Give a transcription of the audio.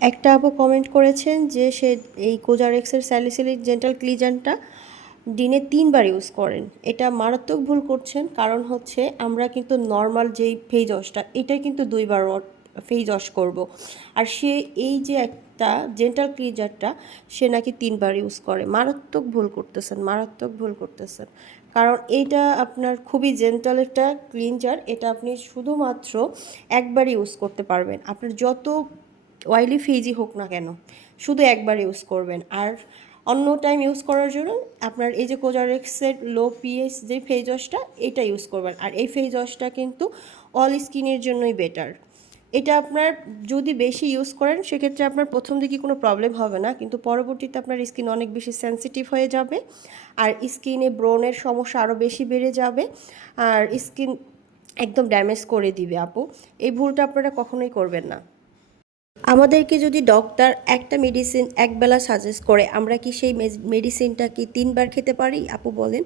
একটা আপু কমেন্ট করেছেন যে সে এই কোজারেক্সের স্যালিসিলিক জেন্টাল ক্লিজারটা দিনে 3 বার ইউজ করেন। এটা মারাত্মক ভুল করছেন। কারণ হচ্ছে আমরা কিন্তু নর্মাল যেই ফেস ওয়াশটা এটা কিন্তু 2বার ফেস ওয়াশ করব। আর সে এই যে একটা জেন্টাল ক্লিজারটা সে নাকি 3বার ইউজ করে। মারাত্মক ভুল করতেছেন, মারাত্মক ভুল করতেছেন। কারণ এইটা আপনার খুবই জেন্টাল একটা ক্লিনজার। এটা আপনি শুধুমাত্র একবার ইউজ করতে পারবেন। আপনার যত অয়েলি ফেজই হোক না কেন, শুধু একবার ইউজ করবেন। আর অন্য টাইম ইউজ করার জন্য আপনার এই যে কোজারেক্সের লো পিএইচ যে ফেস ওয়াশটা এটা ইউজ করবেন। আর এই ফেস ওয়াশটা কিন্তু অল স্কিনের জন্যই বেটার। এটা আপনার যদি বেশি ইউজ করেন সেক্ষেত্রে আপনার প্রথম দিকে কোনো প্রবলেম হবে না, কিন্তু পরবর্তীতে আপনার স্কিন অনেক বেশি সেন্সিটিভ হয়ে যাবে। আর স্কিনে ব্রণের সমস্যা আরও বেশি বেড়ে যাবে। আর স্কিন একদম ড্যামেজ করে দিবে আপু। এই ভুলটা আপনারা কখনোই করবেন না। আমাদেরকে যদি ডক্টর একটা মেডিসিন একবেলা সাজেস্ট করে, আমরা কি সেই মেডিসিনটা কি 3বার খেতে পারি আপু বলেন?